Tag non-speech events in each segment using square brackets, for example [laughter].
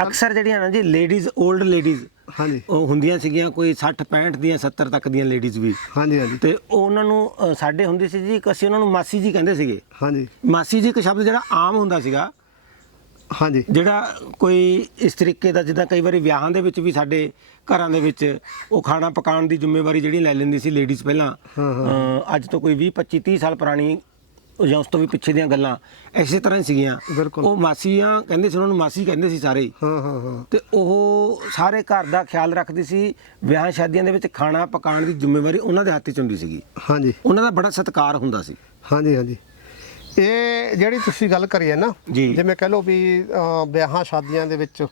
ਅਕਸਰ ਜਿਹੜੀਆਂ ਨਾ ਜੀ ਲੇਡੀਜ਼ 올ਡ ਲੇਡੀਜ਼ ਹਾਂਜੀ। ਉਹ ਹੁੰਦੀਆਂ ਸੀਗੀਆਂ ਕੋਈ 60 65 ਦੀਆਂ 70 ਤੱਕ ਦੀਆਂ ਲੇਡੀਜ਼ ਵੀ। ਹਾਂਜੀ ਹਾਂਜੀ। ਤੇ ਉਹਨਾਂ ਨੂੰ ਅ, ਸਾਡੇ ਹੁੰਦੀ ਸੀ ਜੀ ਇੱਕ ਅਸੀਂ ਉਹਨਾਂ ਨੂੰ ਮਾਸੀ ਜੀ ਕਹਿੰਦੇ ਸੀਗੇ। ਹਾਂਜੀ। ਮਾਸੀ ਜੀ ਇੱਕ ਸ਼ਬਦ ਜਿਹੜਾ ਆਮ ਹੁੰਦਾ ਸੀਗਾ ਹਾਂਜੀ। ਜਿਹੜਾ ਕੋਈ ਇਸ ਤਰੀਕੇ ਦਾ ਜਿੱਦਾਂ ਕਈ ਵਾਰੀ ਵਿਆਹਾਂ ਦੇ ਵਿੱਚ ਵੀ ਸਾਡੇ ਘਰਾਂ ਦੇ ਵਿੱਚ ਉਹ ਖਾਣਾ ਪਕਾਉਣ ਦੀ ਜ਼ਿੰਮੇਵਾਰੀ ਜਿਹੜੀ ਲੈ ਲੈਂਦੀ ਸੀ ਲੇਡੀਜ਼ ਪਹਿਲਾਂ ਹਾਂ, ਅ, ਅੱਜ ਤੋਂ ਕੋਈ 20 25 30 ਸਾਲ ਪੁਰਾਣੀ ਜਾਂ ਉਸ ਤੋਂ ਵੀ ਪਿੱਛੇ ਦੀਆਂ ਗੱਲਾਂ ਐਸੇ ਤਰ੍ਹਾਂ ਹੀ ਸੀਗੀਆਂ। ਬਿਲਕੁਲ। ਉਹ ਮਾਸੀਆਂ ਕਹਿੰਦੇ ਸੀ ਉਹਨਾਂ ਨੂੰ ਮਾਸੀ ਕਹਿੰਦੇ ਸੀ ਸਾਰੇ। ਹੀ। ਹਾਂ ਹਾਂ ਹਾਂ। ਤੇ ਉਹ ਸਾਰੇ ਘਰ ਦਾ ਖਿਆਲ ਰੱਖਦੀ ਸੀ ਵਿਆਹ ਸ਼ਾਦੀਆਂ ਦੇ ਵਿੱਚ ਖਾਣਾ ਪਕਾਉਣ ਦੀ ਜ਼ਿੰਮੇਵਾਰੀ ਉਹਨਾਂ ਦੇ ਹੱਥ 'ਚ ਹੁੰਦੀ ਸੀਗੀ। ਹਾਂਜੀ। ਉਹਨਾਂ ਦਾ ਬੜਾ ਸਤਿਕਾਰ ਹੁੰਦਾ ਸੀ। ਹਾਂਜੀ ਹਾਂਜੀ। ਇਹ ਜਿਹੜੀ ਤੁਸੀਂ ਗੱਲ ਕਰੀ ਹੈ ਨਾ ਜੀ। ਜਿਵੇਂ ਕਹ ਲਓ ਵੀ ਅਹ, ਵਿਆਹਾਂ ਸ਼ਾਦੀਆਂ ਦੇ ਵਿੱਚ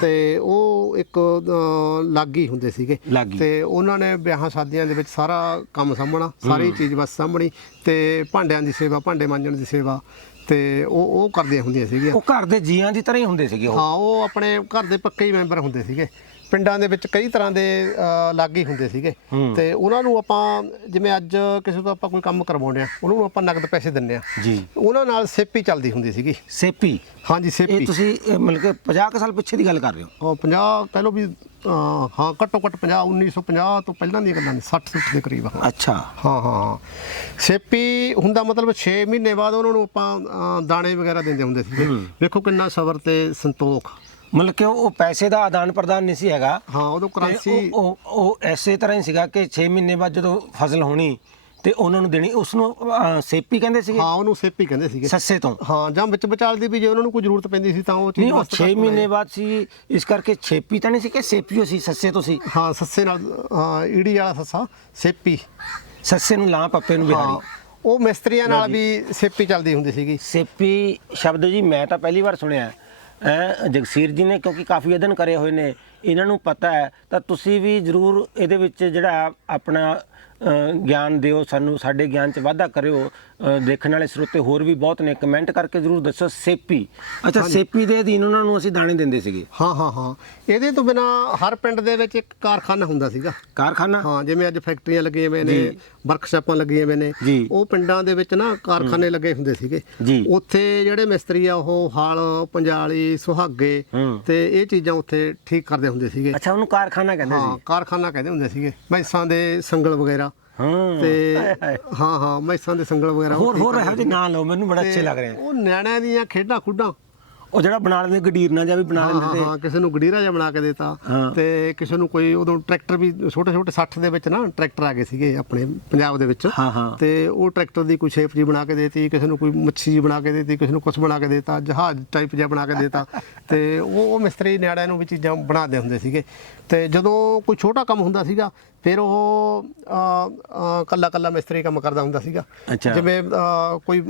ਤੇ ਉਹ ਇੱਕ ਅਹ, ਲਾਗੀ ਹੁੰਦੇ ਸੀਗੇ। ਲਾਗੀ। ਤੇ ਉਹਨਾਂ ਨੇ ਵਿਆਹਾਂ ਸ਼ਾਦੀਆਂ ਦੇ ਵਿੱਚ ਸਾਰਾ ਕੰਮ ਸਾਂਭਣਾ ਸਾਰੀ ਚੀਜ਼ ਬਸ ਸਾਂਭਣੀ ਤੇ ਭਾਂਡਿਆਂ ਦੀ ਸੇਵਾ ਭਾਂਡੇ ਮਾਂਜਣ ਦੀ ਸੇਵਾ ਤੇ ਉਹ ਉਹ ਕਰਦੀਆਂ ਹੁੰਦੀਆਂ ਸੀਗੀਆਂ। ਉਹ ਘਰ ਦੇ ਜੀਆਂ ਦੀ ਤਰ੍ਹਾਂ ਹੀ ਹੁੰਦੇ ਸੀਗੇ ਉਹ। ਹਾਂ ਉਹ ਆਪਣੇ ਘਰ ਦੇ ਪੱਕੇ ਹੀ ਮੈਂਬਰ ਹੁੰਦੇ ਸੀਗੇ। ਪਿੰਡਾਂ ਦੇ ਵਿੱਚ ਕਈ ਤਰ੍ਹਾਂ ਦੇ ਲਾਗੀ ਹੁੰਦੇ ਸੀਗੇ। ਹੂੰ। ਤੇ ਉਹਨਾਂ ਨੂੰ ਆਪਾਂ ਜਿਵੇਂ ਅੱਜ ਕਿਸੇ ਤੋਂ ਆਪਾਂ ਕੋਈ ਕੰਮ ਕਰਵਾਉਂਦੇ ਆ ਉਹਨਾਂ ਨੂੰ ਆਪਾਂ ਨਗਦ ਪੈਸੇ ਦਿੰਨੇ ਆ ਜੀ। ਉਹਨਾਂ ਨਾਲ ਸੇਪੀ ਚੱਲਦੀ ਹੁੰਦੀ ਸੀਗੀ। ਸੇਪੀ? ਹਾਂਜੀ ਇਹ ਸੇਪੀ ਤੁਸੀਂ ਇਹ ਮਤਲਬ ਕਿ 50 ਕੁ ਸਾਲ ਪਿੱਛੇ ਦੀ ਗੱਲ ਕਰ ਰਹੇ ਹੋ? ਉਹ 50 ਕਹਿ ਲਓ ਵੀ ਹਾਂ ਘੱਟੋ ਘੱਟ 50 1950 ਤੋਂ ਪਹਿਲਾਂ ਦੀਆਂ ਗੱਲਾਂ ਨੇ 60 60 ਦੇ ਕਰੀਬ ਆ। ਅੱਛਾ। ਹਾਂ ਹਾਂ ਹਾਂ। ਸੇਪੀ ਹੁੰਦਾ ਮਤਲਬ 6 ਮਹੀਨੇ ਬਾਅਦ ਉਹਨਾਂ ਨੂੰ ਆਪਾਂ ਦਾਣੇ ਵਗੈਰਾ ਦਿੰਦੇ ਹੁੰਦੇ ਸੀਗੇ। ਵੇਖੋ ਕਿੰਨਾ ਸਬਰ ਤੇ ਸੰਤੋਖ। ਮਤਲਬ ਕਿ ਉਹ ਪੈਸੇ ਦਾ ਆਦਾਨ ਪ੍ਰਦਾਨ ਨਹੀਂ ਸੀ ਹੈਗਾ। ਹਾਂ ਉਦੋਂ ਕਰੰਸੀ ਉਹ ਉਹ ਐਸੇ ਤਰ੍ਹਾਂ ਹੀ ਸੀਗਾ ਕਿ 6 ਮਹੀਨੇ ਬਾਅਦ ਜਦੋਂ ਫਸਲ ਹੋਣੀ ਤੇ ਉਹਨਾਂ ਨੂੰ ਦੇਣੀ ਉਸ ਨੂੰ ਸੇਪੀ ਕਹਿੰਦੇ ਸੀਗੇ? ਹਾਂ ਉਹਨੂੰ ਸੇਪੀ ਕਹਿੰਦੇ ਸੀਗੇ। ਸੱਸੇ ਤੋਂ। ਹਾਂ ਜਾਂ ਵਿੱਚ ਵਿਚਾਲ ਦੀ ਵੀ ਜੇ ਉਹਨਾਂ ਨੂੰ ਕੋਈ ਜ਼ਰੂਰਤ ਪੈਂਦੀ ਸੀ ਤਾਂ ਉਹ ਚੀਜ਼ ਨਹੀਂ ਉਹ ਵਾਸਤੇ 6 ਕਰ ਮਹੀਨੇ ਬਾਅਦ ਸੀ ਇਸ ਕਰਕੇ ਛੇਪੀ ਤਾਂ ਨਹੀਂ ਸੀ ਕਿ ਸੇਪੀਓ ਸੀ ਸੱਸੇ ਤੋਂ ਸੀ। ਹਾਂ ਸੱਸੇ ਨਾਲ ਹਾਂ, ਈੜੀ ਵਾਲਾ ਸੱਸਾ ਸੇਪੀ। ਸੱਸੇ ਨੂੰ ਲਾਂ ਪੱਪੇ ਨੂੰ ਬਿਹਾਰੀ। ਉਹ ਮਿਸਤਰੀਆਂ ਨਾਲ ਵੀ ਸੇਪੀ ਚੱਲਦੀ ਹੁੰਦੀ ਸੀਗੀ। ਸੇਪੀ ਸ਼ਬਦ ਜੀ ਮੈਂ ਤਾਂ ਪਹਿਲੀ ਵਾਰ ਸੁਣਿਆ। ਜਗਸੀਰ ਜੀ ਨੇ ਕਿਉਂਕਿ ਕਾਫੀ ਅਧਿਐਨ ਕਰੇ ਹੋਏ ਨੇ। ਇਹਨਾਂ ਨੂੰ ਪਤਾ ਹੈ ਤਾਂ ਤੁਸੀਂ ਵੀ ਜ਼ਰੂਰ ਇਹਦੇ ਵਿੱਚ ਜਿਹੜਾ ਆਪਣਾ ਗਿਆਨ ਦਿਓ ਸਾਨੂੰ ਸਾਡੇ ਗਿਆਨ 'ਚ ਵਾਧਾ ਕਰਿਓ। ਦੇਖਣ ਵਾਲੇ ਸਰੋਤੇ ਹੋਰ ਵੀ ਬਹੁਤ ਨੇ ਕਮੈਂਟ ਕਰਕੇ ਜ਼ਰੂਰ ਦੱਸੋ ਸੇਪੀ। ਅੱਛਾ ਸੇਪੀ ਦੇ ਅਧੀਨ ਉਹਨਾਂ ਨੂੰ ਅਸੀਂ ਦਾਣੇ ਦਿੰਦੇ ਸੀਗੇ। ਹਾਂ ਹਾਂ ਹਾਂ। ਇਹਦੇ ਤੋਂ ਬਿਨਾ ਹਰ ਪਿੰਡ ਦੇ ਵਿੱਚ ਇੱਕ ਕਾਰਖਾਨਾ ਹੁੰਦਾ ਸੀਗਾ। ਕਾਰਖਾਨਾ? ਹਾਂ ਜਿਵੇਂ ਅੱਜ ਫੈਕਟਰੀਆਂ ਲੱਗੀਆਂ ਹੋਈਆਂ ਨੇ ਵਰਕਸ਼ਾਪਾਂ ਲੱਗੀਆਂ ਹੋਈਆਂ ਨੇ। ਉਹ ਪਿੰਡਾਂ ਦੇ ਵਿੱਚ ਨਾ ਕਾਰਖਾਨੇ ਲੱਗੇ ਹੁੰਦੇ ਸੀਗੇ। ਉੱਥੇ ਜਿਹੜੇ ਮਿਸਤਰੀ ਆ ਉਹ ਹਾਲ ਪੰਜਾਲੀ ਸੁਹਾਗੇ। ਤੇ ਇਹ ਚੀਜ਼ਾਂ ਉੱਥੇ ਠੀਕ ਕਰਦੇ ਹੁੰਦੇ ਸੀਗੇ। ਅੱਛਾ ਉਹਨੂੰ ਕਾਰਖਾਨਾ ਕਹਿੰਦੇ ਹਾਂ ਸੀ। ਕਾਰਖਾਨਾ ਕਹਿੰਦੇ ਹੁੰਦੇ ਸੀਗੇ। ਮੈਸਾਂ ਦੇ ਸੰਗਲ ਵਗੈਰਾ। ਹਾਂ। ਤੇ ਹਾਏ। ਹਾਂ ਹਾਂ ਮੈਸਾਂ ਦੇ ਸੰਗਲ ਵਗੈਰਾ। ਹੋਰ ਹੋਰ ਇਹੋ ਜਿਹੇ ਨਾਂ ਲਓ ਮੈਨੂੰ ਬੜਾ ਅੱਛੇ ਲੱਗ ਰਹੇ ਆ। ਉਹ ਨਿਆਣਿਆਂ ਦੀਆਂ ਖੇਡਾਂ ਖੁੱਡਾਂ ਉਹ ਜਿਹੜਾ ਬਣਾ ਲੈਂਦੇ ਗਡੀਰਨਾ ਜਾਂ ਵੀ ਬਣਾ ਲੈਂਦੇ ਹਾਂ, ਹਾਂ ਕਿਸੇ ਨੂੰ ਗਡੀਰਾ ਜਿਹਾ ਬਣਾ ਕੇ ਦੇਤਾ। ਤੇ ਕਿਸੇ ਨੂੰ ਕੋਈ ਉਦੋਂ ਟਰੈਕਟਰ ਵੀ ਛੋਟੇ ਛੋਟੇ 60 ਦੇ ਵਿੱਚ ਨਾ ਟਰੈਕਟਰ ਆ ਗਏ ਸੀਗੇ ਆਪਣੇ ਪੰਜਾਬ ਦੇ ਵਿੱਚ। ਤੇ ਉਹ ਟਰੈਕਟਰ ਦੀ ਕੋਈ ਸ਼ੇਪ ਜੀ ਬਣਾ ਕੇ ਦੇਤੀ ਕਿਸੇ ਨੂੰ ਕੋਈ ਮੱਛੀ ਜੀ ਬਣਾ ਕੇ ਦੇਤੀ ਕਿਸੇ ਨੂੰ ਕੁਛ ਬਣਾ ਕੇ ਦੇਤਾ ਜਹਾਜ਼ ਟਾਈਪ ਜਿਹਾ ਬਣਾ ਕੇ ਦੇਤਾ। [laughs] ਤੇ ਉਹ ਉਹ ਮਿਸਤਰੀ ਨਿਆਣਿਆਂ ਨੂੰ ਵੀ ਚੀਜ਼ਾਂ ਬਣਾਉਂਦੇ ਹੁੰਦੇ ਸੀਗੇ। ਤੇ ਜਦੋਂ ਕੋਈ ਛੋਟਾ ਕੰਮ ਹੁੰਦਾ ਸੀਗਾ ਫਿਰ ਉਹ ਕੱਲਾ ਕੱਲਾ ਮਿਸਤਰੀ ਕੰਮ ਕਰਦਾ ਹੁੰਦਾ ਸੀਗਾ। ਜਿਵੇਂ ਕੋਈ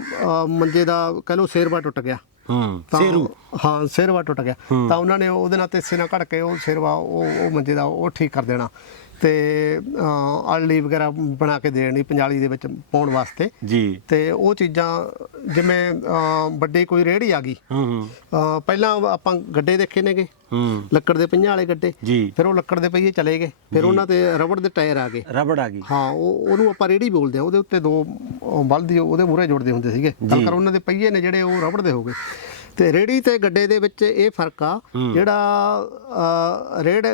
ਮੰਜੇ ਦਾ ਕਹ ਲਓ ਸੇਰਵਾ ਟੁੱਟ ਗਿਆ। ਹੂੰ ਤਾਂ- ਸੇਰੂ ਹਾਂ ਸਿਰਵਾ ਟੁੱਟ ਗਿਆ। ਤਾਂ ਉਹਨਾਂ ਨੇ ਉਹਦੇ ਨਾਲ ਤੇਸੇ ਨਾਲ ਘੜ ਕੇ ਉਹ ਸਿਰਵਾ ਉਹ ਉਹ ਮੰਜੇ ਦਾ ਉਹ ਠੀਕ ਕਰ ਦੇਣਾ। ਤੇ ਆਲੜੀ ਵਗੈਰਾ ਬਣਾ ਕੇ ਦੇਣੀ ਪੰਜਾਲੀ ਦੇ ਵਿੱਚ ਪਾਉਣ ਵਾਸਤੇ। ਜੀ। ਤੇ ਉਹ ਚੀਜ਼ਾਂ ਜਿਵੇਂ ਵੱਡੀ ਕੋਈ ਰੇਹੜੀ ਆ ਗਈ। ਹੂੰ ਪਹਿਲਾਂ ਆਪਾਂ ਗੱਡੇ ਦੇਖੇ ਨੇਗੇ ਹੂੰ। ਲੱਕੜ ਦੇ ਪਈਆਂ ਵਾਲੇ ਗੱਡੇ। ਜੀ। ਫਿਰ ਉਹ ਲੱਕੜ ਦੇ ਪਹੀਏ ਚਲੇ ਗਏ। ਫਿਰ ਉਹਨਾਂ ਤੇ ਰਬੜ ਦੇ ਟਾਇਰ ਆ ਗਏ। ਰਬੜ ਆ ਗਈ। ਹਾਂ ਉਹ ਉਹਨੂੰ ਆਪਾਂ ਰੇੜੀ ਬੋਲਦੇ ਆ। ਉਹਦੇ ਉੱਤੇ ਦੋ ਬਲਦੀ ਉਹਦੇ ਮੂਹਰੇ ਜੋੜਦੇ ਹੁੰਦੇ ਸੀਗੇ। ਤਾਂ ਕਰ ਉਹਨਾਂ ਦੇ ਪਹੀਏ ਨੇ ਜਿਹੜੇ ਉਹ ਰਬੜ ਦੇ ਹੋ ਗਏ। ਤੇ ਰੇੜੀ ਤੇ ਗੱਡੇ ਦੇ ਵਿੱਚ ਇਹ ਫ਼ਰਕ ਆ ਜਿਹੜਾ ਰੇੜ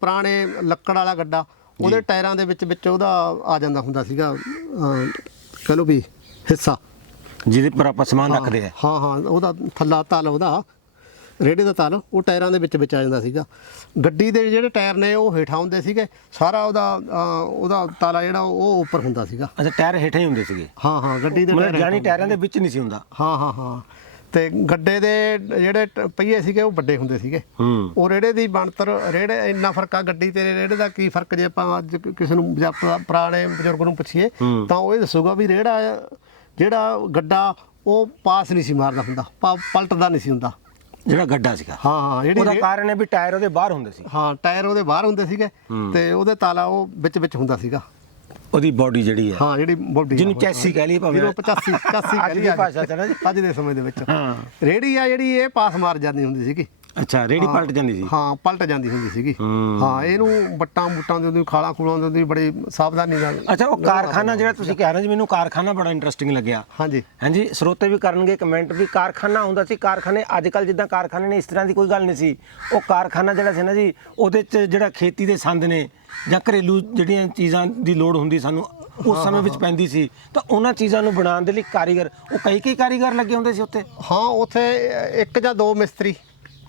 ਪੁਰਾਣੇ ਲੱਕੜ ਵਾਲਾ ਗੱਡਾ ਉਹਦੇ ਟਾਇਰਾਂ ਦੇ ਵਿੱਚ ਵਿੱਚ ਉਹਦਾ ਆ ਜਾਂਦਾ ਹੁੰਦਾ ਸੀਗਾ ਕਹ ਲਓ ਵੀ ਹਿੱਸਾ। ਜਿਹਦੇ ਪਰ ਆਪਾਂ ਸਮਾਨ ਰੱਖਦੇ ਆ। ਹਾਂ ਹਾਂ ਉਹਦਾ ਥੱਲਾ ਤਲ ਉਹਦਾ ਰੇੜੇ ਦਾ ਤਲ ਉਹ ਟਾਇਰਾਂ ਦੇ ਵਿੱਚ ਵਿੱਚ ਆ ਜਾਂਦਾ ਸੀਗਾ। ਗੱਡੀ ਦੇ ਜਿਹੜੇ ਟਾਇਰ ਨੇ ਉਹ ਹੇਠਾਂ ਹੁੰਦੇ ਸੀਗੇ ਸਾਰਾ ਉਹਦਾ ਉਹਦਾ ਤਾਲਾ ਜਿਹੜਾ ਉਹ ਉੱਪਰ ਹੁੰਦਾ ਸੀਗਾ। ਅੱਛਾ ਟਾਇਰ ਹੇਠਾਂ ਹੀ ਹੁੰਦੇ ਸੀਗੇ? ਹਾਂ ਹਾਂ ਗੱਡੀ ਦੇ ਟਾਇਰ ਜਾਨੀ ਟਾਇਰਾਂ ਦੇ ਵਿੱਚ ਨਹੀਂ ਸੀ ਹੁੰਦਾ? ਹਾਂ ਹਾਂ ਹਾਂ। ਤੇ ਗੱਡੇ ਦੇ ਜਿਹੜੇ ਪਹੀਏ ਸੀਗੇ ਉਹ ਵੱਡੇ ਹੁੰਦੇ ਸੀਗੇ। ਉਹ ਰੇੜੇ ਦੀ ਬਣਤਰ ਰੇੜੇ ਇੰਨਾ ਫ਼ਰਕ ਆ ਗੱਡੀ ਤੇ ਰੇੜੇ ਦਾ ਕੀ ਫ਼ਰਕ ਜੇ ਆਪਾਂ ਅੱਜ ਕਿਸੇ ਨੂੰ ਪੁਰਾਣੇ ਬਜ਼ੁਰਗ ਨੂੰ ਪੁੱਛੀਏ। ਤਾਂ ਉਹ ਇਹ ਦੱਸੂਗਾ ਵੀ ਰੇੜਾ ਜਿਹੜਾ ਗੱਡਾ ਉਹ ਪਾਸ ਨਹੀਂ ਸੀ ਮਾਰਦਾ ਹੁੰਦਾ ਪਲਟਦਾ ਨਹੀਂ ਸੀ ਹੁੰਦਾ। ਜਿਹੜਾ ਗੱਡਾ ਸੀਗਾ। ਹਾਂ ਹਾਂ ਜਿਹੜੀ ਉਹਦਾ ਕਾਰਨ ਹੈ ਵੀ ਟਾਇਰ ਉਹਦੇ ਬਾਹਰ ਹੁੰਦੇ ਸੀ। ਹਾਂ ਟਾਇਰ ਉਹਦੇ ਬਾਹਰ ਹੁੰਦੇ ਸੀਗੇ। ਤੇ ਉਹਦੇ ਤਾਲਾ ਉਹ ਵਿੱਚ ਵਿੱਚ ਹੁੰਦਾ ਸੀਗਾ। ਉਹਦੀ ਬਾਡੀ ਜਿਹੜੀ ਹੈ। ਹਾਂ ਜਿਹੜੀ ਬੋਡੀ ਜਿਹਨੂੰ ਚੈਸੀ ਕਹਿ ਲਈਏ ਭਾਵੇਂ। ਜਿਹਨੂੰ 85 85 ਅੱਜ ਕਹਿ ਲਈਏ ਭਾਸ਼ਾ ਚ ਨਾ ਜੀ। ਅੱਜ ਦੇ ਸਮੇਂ ਦੇ ਵਿੱਚ। ਹਾਂ। ਰੇੜੀ ਆ ਜਿਹੜੀ ਇਹ ਪਾਸ ਮਾਰ ਜਾਂਦੀ ਹੁੰਦੀ ਸੀਗੀ। ਅੱਛਾ ਰੇੜੀ ਪਲਟ ਜਾਂਦੀ ਸੀ? ਹਾਂ ਪਲਟ ਜਾਂਦੀ ਹੁੰਦੀ ਸੀਗੀ। ਹੂੰ। ਹਾਂ ਇਹਨੂੰ ਬੱਟਾਂ ਬੂਟਾਂ ਦੇ ਉਹਦੀ ਖਾਲਾਂ ਖੂਲਾਂ ਦੇ ਉਹਦੀ ਬੜੀ ਸਾਵਧਾਨੀ ਨਾਲ ਅੱਛਾ ਉਹ ਕਾਰਖਾਨਾ ਜਿਹੜਾ ਤੁਸੀਂ ਕਹਿ ਰਹੇ ਜੀ ਮੈਨੂੰ ਕਾਰਖਾਨਾ ਬੜਾ ਇੰਟਰਸਟਿੰਗ ਲੱਗਿਆ। ਹਾਂਜੀ। ਹਾਂਜੀ ਸਰੋਤੇ ਵੀ ਕਰਨਗੇ ਕਮੈਂਟ ਵੀ। ਕਾਰਖਾਨਾ ਹੁੰਦਾ ਸੀ ਕਾਰਖਾਨੇ ਅੱਜ ਕੱਲ ਜਿੱਦਾਂ ਕਾਰਖਾਨੇ ਨੇ ਇਸ ਤਰ੍ਹਾਂ ਦੀ ਕੋਈ ਗੱਲ ਨਹੀਂ ਸੀ। ਉਹ ਕਾਰਖਾਨਾ ਜਿਹੜਾ ਸੀ ਨਾ ਜੀ ਉਹਦੇ 'ਚ ਜਿਹੜਾ ਖੇਤੀ ਦੇ ਸੰਦ ਨੇ ਜਾਂ ਘਰੇਲੂ ਜਿਹੜੀਆਂ ਚੀਜ਼ਾਂ ਦੀ ਲੋੜ ਹੁੰਦੀ ਸਾਨੂੰ ਉਸ ਸਮੇਂ ਵਿੱਚ ਪੈਂਦੀ ਸੀ ਤਾਂ ਉਹਨਾਂ ਚੀਜ਼ਾਂ ਨੂੰ ਬਣਾਉਣ ਦੇ ਲਈ ਕਾਰੀਗਰ ਉਹ ਕਈ ਕਈ ਕਾਰੀਗਰ ਲੱਗੇ ਹੁੰਦੇ ਸੀ ਉੱਥੇ? ਹਾਂ ਉੱਥੇ ਇੱਕ ਜਾਂ ਦੋ ਮਿਸਤਰੀ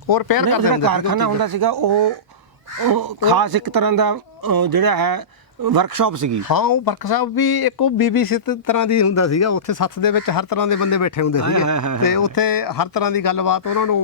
ਉਹ ਰਿਪੇਅਰ ਕਰਦੇ ਹੁੰਦੇ ਸੀ। ਕਾਰਖਾਨਾ ਹੁੰਦਾ ਸੀਗਾ ਉਹ ਉਹ ਖਾਸ ਇੱਕ ਤਰ੍ਹਾਂ ਦਾ ਅਹ, ਜਿਹੜਾ ਹੈ ਵਰਕਸ਼ਾਪ ਸੀਗੀ। ਹਾਂ ਉਹ ਵਰਕਸ਼ਾਪ ਵੀ ਇੱਕ ਉਹ ਬੀਬੀਸੀ ਤਰ੍ਹਾਂ ਦੀ ਹੁੰਦਾ ਸੀਗਾ ਉੱਥੇ ਸੱਥ ਦੇ ਵਿੱਚ ਹਰ ਤਰ੍ਹਾਂ ਦੇ ਬੰਦੇ ਬੈਠੇ ਹੁੰਦੇ ਸੀਗੇ। ਤੇ ਉੱਥੇ ਹਰ ਤਰ੍ਹਾਂ ਦੀ ਗੱਲਬਾਤ ਉਹਨਾਂ ਨੂੰ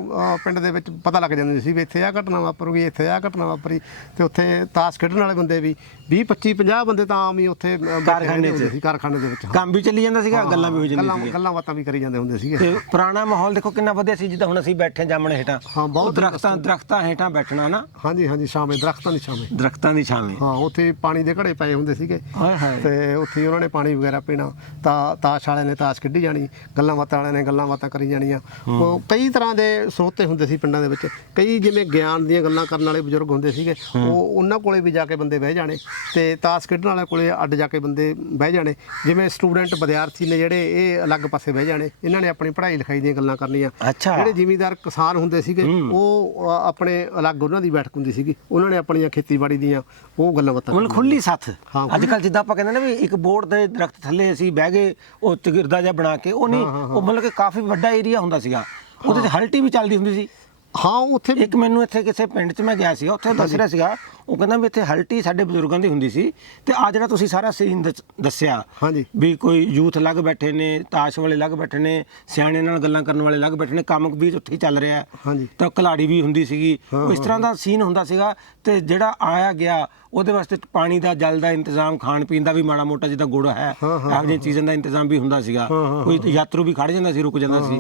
ਪਿੰਡ ਦੇ ਵਿੱਚ ਪਤਾ ਲੱਗ ਜਾਂਦੀ ਸੀ ਵੀ ਇੱਥੇ ਆ ਘਟਨਾ ਵਾਪਰੂਗੀ ਇੱਥੇ ਆ ਘਟਨਾ ਵਾਪਰੀ ਤੇ ਉੱਥੇ ਤਾਸ਼ ਖੇਡਣ ਵਾਲੇ ਬੰਦੇ ਵੀ 20 25 50 ਬੰਦੇ ਤਾਂ ਆਮ ਹੀ ਉੱਥੇ ਕਾਰਖਾਨੇ। ਹੁੰਦੇ ਸੀ ਕਾਰਖਾਨੇ ਦੇ ਵਿੱਚ। ਕੰਮ ਵੀ ਚੱਲੀ ਜਾਂਦਾ ਸੀਗਾ ਗੱਲਾਂ ਵੀ ਹੋ ਜਾਂਦੀਆਂ ਸੀਗੀਆਂ। ਗੱਲਾਂ ਬਾਤਾਂ ਵੀ ਕਰੀ ਜਾਂਦੇ ਹੁੰਦੇ ਸੀਗੇ। ਤੇ ਪੁਰਾਣਾ ਮਾਹੌਲ ਦੇਖੋ ਕਿੰਨਾ ਵਧੀਆ ਸੀ ਜਿੱਦਾਂ ਹੁਣ ਅਸੀਂ ਬੈਠੇ ਜਾਮਣ ਹੇਠਾਂ। ਹਾਂ, ਬਹੁਤ ਦਰਖਤਾਂ ਦਰਖਤਾਂ ਹੇਠਾਂ ਬੈਠਣਾ ਨਾ। ਹਾਂਜੀ ਹਾਂਜੀ ਸ਼ਾਮੇ ਦਰਖਤਾਂ ਦੀ ਸ਼ਾਮੇ ਦਰਖਤਾਂ ਦੀ ਛਾਵੇਂ। ਹਾਂ ਉੱਥੇ ਪਾਣੀ ਦੇ ਘੜੇ ਪਏ ਹੁੰਦੇ ਸੀਗੇ। ਹਾਏ ਹਾਏ। ਤੇ ਉੱਥੇ ਹੀ ਉਹਨਾਂ ਨੇ ਪਾਣੀ ਵਗੈਰਾ ਪੀਣਾ। ਤਾਂ ਤਾਸ਼ ਵਾਲਿਆਂ ਨੇ ਤਾਸ਼ ਖੇਡੀ ਜਾਣੀ ਗੱਲਾਂ ਬਾਤਾਂ ਵਾਲਿਆਂ ਨੇ ਗੱਲਾਂ ਬਾਤਾਂ ਕਰੀ ਜਾਣੀਆਂ। ਉਹ ਕਈ ਤਰ੍ਹਾਂ ਦੇ ਸਰੋਤੇ ਹੁੰਦੇ ਸੀ ਪਿੰਡਾਂ ਦੇ ਵਿੱਚ। ਕਈ ਜਿਵੇਂ ਗਿਆਨ ਦੀਆਂ ਗੱਲਾਂ ਕਰਨ ਵਾਲੇ ਬਜ਼ੁਰਗ ਹੁੰਦੇ ਸੀਗੇ ਉਹ ਉਹਨਾਂ ਕੋਲੇ ਵੀ ਜਾ ਕੇ ਬੰਦੇ ਬਹਿ ਜਾਣੇ ਤੇ ਤਾਸ਼ ਖੇਡਣ ਵਾਲਿਆਂ ਕੋਲੇ ਅੱਡ ਜਾ ਕੇ ਬੰਦੇ ਬਹਿ ਜਾਣੇ। ਜਿਵੇਂ ਸਟੂਡੈਂਟ ਵਿਦਿਆਰਥੀ ਨੇ ਜਿਹੜੇ ਇਹ ਅਲੱਗ ਪਾਸੇ ਬਹਿ ਜਾਣੇ ਇਹਨਾਂ ਨੇ ਆਪਣੀ ਪੜ੍ਹਾਈ ਲਿਖਾਈ ਦੀਆਂ ਗੱਲਾਂ ਕਰਨੀਆਂ। ਜਿਹੜੇ ਜ਼ਿਮੀਂਦਾਰ ਕਿਸਾਨ ਹੁੰਦੇ ਸੀਗੇ ਉਹ ਆਪਣੇ ਅਲੱਗ ਉਹਨਾਂ ਦੀ ਬੈਠਕ ਹੁੰਦੀ ਸੀਗੀ ਉਹਨਾਂ ਨੇ ਆਪਣੀਆਂ ਖੇਤੀਬਾੜੀ ਦੀਆਂ ਉਹ ਗੱਲਾਂ ਬਾਤਾਂ ਮਤਲਬ ਖੁੱਲੀ ਸੱਥ। ਹਾਂ, ਅੱਜ ਕੱਲ ਜਿੱਦਾਂ ਆਪਾਂ ਕਹਿੰਦੇ ਨੇ ਵੀ ਇੱਕ ਬੋਰਡ ਦੇ ਦਰਖਤ ਥੱਲੇ ਅਸੀਂ ਬਹਿ ਗਏ ਉਹ ਚਗਿਰਦਾ ਜਿਹਾ ਬਣਾ ਕੇ ਉਹ ਨਹੀਂ ਉਹ ਮਤਲਬ ਕਿ ਕਾਫੀ ਵੱਡਾ ਏਰੀਆ ਹੁੰਦਾ ਸੀਗਾ। ਉਹਦੇ 'ਚ ਹਲਟੀ ਵੀ ਚੱਲਦੀ ਹੁੰਦੀ ਸੀ। ਹਾਂ ਉੱਥੇ ਇੱਕ ਮੈਨੂੰ ਇੱਥੇ ਕਿਸੇ ਪਿੰਡ 'ਚ ਮੈਂ ਗਿਆ ਸੀਗਾ ਉੱਥੇ ਦੱਸ ਰਿਹਾ ਸੀਗਾ ਉਹ ਕਹਿੰਦਾ ਵੀ ਇੱਥੇ ਹਲਟੀ ਸਾਡੇ ਬਜ਼ੁਰਗਾਂ ਦੀ ਹੁੰਦੀ ਸੀ ਤੇ ਆ ਜਿਹੜਾ ਤੁਸੀਂ ਸਾਰਾ ਸੀਨ ਦੱਸਿਆ ਹਾਂਜੀ। ਵੀ ਕੋਈ ਯੂਥ ਅਲੱਗ ਬੈਠੇ ਨੇ ਤਾਸ਼ ਵਾਲੇ ਅਲੱਗ ਬੈਠੇ ਨੇ ਸਿਆਣੇ ਨਾਲ ਗੱਲਾਂ ਕਰਨ ਵਾਲੇ ਅਲੱਗ ਬੈਠੇ ਨੇ ਕੰਮ ਵੀ ਉੱਥੇ ਚੱਲ ਰਿਹਾ। ਹਾਂਜੀ। ਤਾਂ ਕਲਾੜੀ ਵੀ ਹੁੰਦੀ ਸੀਗੀ। ਉਹ ਇਸ ਤਰ੍ਹਾਂ ਦਾ ਸੀਨ ਹੁੰਦਾ ਸੀਗਾ ਤੇ ਜਿਹੜਾ ਆਇਆ ਗਿਆ ਉਹਦੇ ਵਾਸਤੇ ਪਾਣੀ ਦਾ ਜਲ ਦਾ ਇੰਤਜ਼ਾਮ ਖਾਣ ਪੀਣ ਦਾ ਵੀ ਮਾੜਾ ਮੋਟਾ ਜਿੱਦਾਂ ਗੁੜ ਹੈ ਇਹੋ ਜਿਹੀਆਂ ਚੀਜ਼ਾਂ ਦਾ ਇੰਤਜ਼ਾਮ ਵੀ ਹੁੰਦਾ ਸੀਗਾ। ਕੋਈ ਯਾਤਰੂ ਵੀ ਖੜ ਜਾਂਦਾ ਸੀ ਰੁਕ ਜਾਂਦਾ ਸੀ।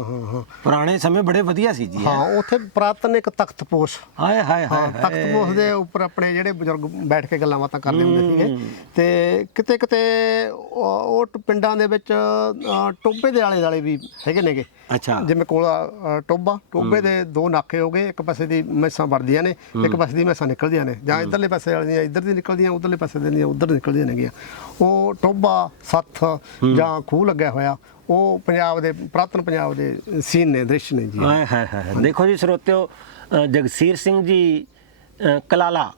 ਪੁਰਾਣੇ ਸਮੇਂ ਬੜੇ ਵਧੀਆ ਸੀ ਜੀ ਹਾਂ ਉੱਥੇ ਪ੍ਰਾਤਨ ਇੱਕ ਤਖਤਪੋਸ਼ ਹਾਏ ਹਾਏ ਹਾਏ ਤਖਤਪੋਸ਼ ਦੇ ਉੱਪਰ ਆਪਣੇ ਜਿਹੜੇ ਬਜ਼ੁਰਗ ਬੈਠ ਕੇ ਗੱਲਾਂ ਬਾਤਾਂ ਕਰਦੇ ਹੁੰਦੇ ਸੀਗੇ। ਤੇ ਕਿਤੇ ਕਿਤੇ ਉਹ ਪਿੰਡਾਂ ਦੇ ਵਿੱਚ ਟੋਬੇ ਦੇ ਆਲੇ ਦੁਆਲੇ ਵੀ ਹੈਗੇ ਨੇਗੇ। ਅੱਛਾ। ਜਿਵੇਂ ਕੋਲ ਟੋਬਾ ਟੋਬੇ ਦੇ ਦੋ ਨਾਕੇ ਹੋ ਗਏ ਇੱਕ ਪਾਸੇ ਦੀ ਮੈਸਾਂ ਵੜਦੀਆਂ ਨੇ ਇੱਕ ਪਾਸੇ ਦੀ ਮੈਸਾਂ ਨਿਕਲਦੀਆਂ ਨੇ। ਜਾਂ ਇਧਰਲੇ ਪਾਸੇ ਵਾਲੀਆਂ ਇੱਧਰ ਦੀ ਨਿਕਲਦੀਆਂ ਉਧਰਲੇ ਪਾਸੇ ਦੀਆਂ ਉਧਰ ਨਿਕਲਦੀਆਂ ਨੇਗੀਆਂ। ਉਹ ਟੋਬਾ ਸੱਥ ਜਾਂ ਖੂਹ ਲੱਗਿਆ ਹੋਇਆ ਉਹ ਪੰਜਾਬ ਦੇ ਪ੍ਰਾਤਨ ਪੰਜਾਬ ਦੇ ਸੀਨ ਨੇ ਦ੍ਰਿਸ਼ ਨੇ ਜੀ। ਹਾਏ ਹਾਏ ਦੇਖੋ ਜੀ ਸਰੋਤਿਓ ਜਗਸੀਰ ਸਿੰਘ ਜੀ ਕਲਾਲਾ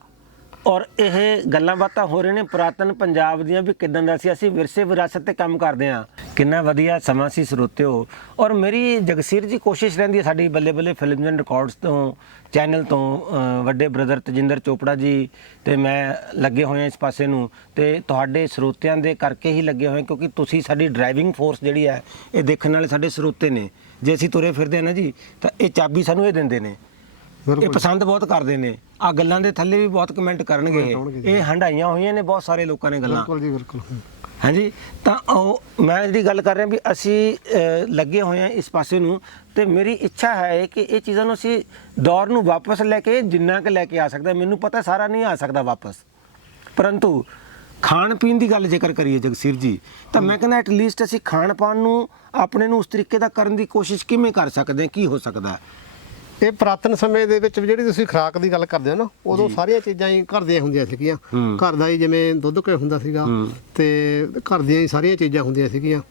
ਔਰ ਇਹ ਗੱਲਾਂ ਬਾਤਾਂ ਹੋ ਰਹੀਆਂ ਨੇ ਪੁਰਾਤਨ ਪੰਜਾਬ ਦੀਆਂ ਵੀ ਕਿਦਾਂ ਦਾ ਸੀ, ਅਸੀਂ ਵਿਰਸੇ ਵਿਰਾਸਤ ਤੇ ਕੰਮ ਕਰਦੇ ਆ ਕਿੰਨਾ ਵਧੀਆ ਸਮਾਂ ਸੀ ਸਰੋਤਿਓ। ਔਰ ਮੇਰੀ ਜਗਸੀਰ ਜੀ ਕੋਸ਼ਿਸ਼ ਰਹਿੰਦੀ ਹੈ ਸਾਡੀ Balle Balle films and records ਤੋਂ, ਚੈਨਲ ਤੋਂ ਵੱਡੇ ਬ੍ਰਦਰ ਤਜਿੰਦਰ ਚੋਪੜਾ ਜੀ ਤੇ ਮੈਂ ਲੱਗੇ ਹੋਏ ਹਾਂ ਇਸ ਪਾਸੇ ਨੂੰ ਤੇ ਤੁਹਾਡੇ ਸਰੋਤਿਆਂ ਦੇ ਕਰਕੇ ਹੀ ਲੱਗੇ ਹੋਏ ਕਿਉਂਕਿ ਤੁਸੀਂ ਸਾਡੀ ਡਰਾਈਵਿੰਗ ਫੋਰਸ ਜਿਹੜੀ ਹੈ, ਇਹ ਦੇਖਣ ਵਾਲੇ ਸਾਡੇ ਸਰੋਤੇ ਨੇ। ਜੇ ਅਸੀਂ ਤੁਰੇ ਫਿਰਦੇ ਹਾਂ ਨਾ ਜੀ, ਤਾਂ ਇਹ ਚਾਬੀ ਸਾਨੂੰ ਇਹ ਦਿੰਦੇ ਨੇ। ਇਹ ਪਸੰਦ ਬਹੁਤ ਕਰਦੇ ਨੇ। ਆ ਗੱਲਾਂ ਦੇ ਥੱਲੇ ਵੀ ਬਹੁਤ ਕਮੈਂਟ ਕਰਨਗੇ। ਇਹ। ਹੰਡਾਈਆਂ ਹੋਈਆਂ ਨੇ ਬਹੁਤ ਸਾਰੇ ਲੋਕਾਂ ਨੇ ਗੱਲਾਂ। ਬਿਲਕੁਲ ਜੀ ਬਿਲਕੁਲ। ਹਾਂਜੀ ਤਾਂ ਉਹ ਮੈਂ ਜਿਹੜੀ ਗੱਲ ਕਰ ਰਿਹਾ ਵੀ ਅਸੀਂ ਲੱਗੇ ਹੋਏ ਹਾਂ ਇਸ ਪਾਸੇ ਨੂੰ ਤੇ ਮੇਰੀ ਇੱਛਾ ਹੈ ਕਿ ਇਹ ਚੀਜ਼ਾਂ ਨੂੰ ਅਸੀਂ ਦੌਰ ਨੂੰ ਵਾਪਸ ਲੈ ਕੇ ਜਿੰਨਾ ਕੁ ਲੈ ਕੇ ਆ ਸਕਦਾ। ਮੈਨੂੰ ਪਤਾ ਸਾਰਾ ਨਹੀਂ ਆ ਸਕਦਾ ਵਾਪਸ। ਪਰੰਤੂ ਖਾਣ ਪੀਣ ਦੀ ਗੱਲ ਜੇਕਰ ਕਰੀਏ ਜਗਸੀਰ ਜੀ ਤਾਂ ਮੈਂ ਕਹਿੰਦਾ ਐਟਲੀਸਟ ਅਸੀਂ ਖਾਣ ਪਾਣ ਨੂੰ ਆਪਣੇ ਨੂੰ ਉਸ ਤਰੀਕੇ ਦਾ ਕਰਨ ਦੀ ਕੋਸ਼ਿਸ਼ ਕਿਵੇਂ ਕਰ ਸਕਦੇ ਹਾਂ ਕੀ ਹੋ ਸਕਦਾ ਹੈ? ਇਹ ਪ੍ਰਾਤਨ ਸਮੇਂ ਦੇ ਵਿੱਚ ਜਿਹੜੀ ਤੁਸੀਂ ਖੁਰਾਕ ਦੀ ਗੱਲ ਕਰਦੇ ਹੋ ਨਾ ਉਦੋਂ ਸਾਰੀਆਂ ਚੀਜ਼ਾਂ ਹੀ ਘਰ ਦੀਆਂ ਹੁੰਦੀਆਂ ਸੀਗੀਆਂ। ਘਰ ਦਾ ਹੀ ਜਿਵੇਂ ਦੁੱਧ ਘਿਓ ਹੁੰਦਾ ਸੀਗਾ ਤੇ ਘਰ ਦੀਆਂ ਹੀ ਸਾਰੀਆਂ ਚੀਜ਼ਾਂ ਹੁੰਦੀਆਂ ਸੀਗੀਆਂ।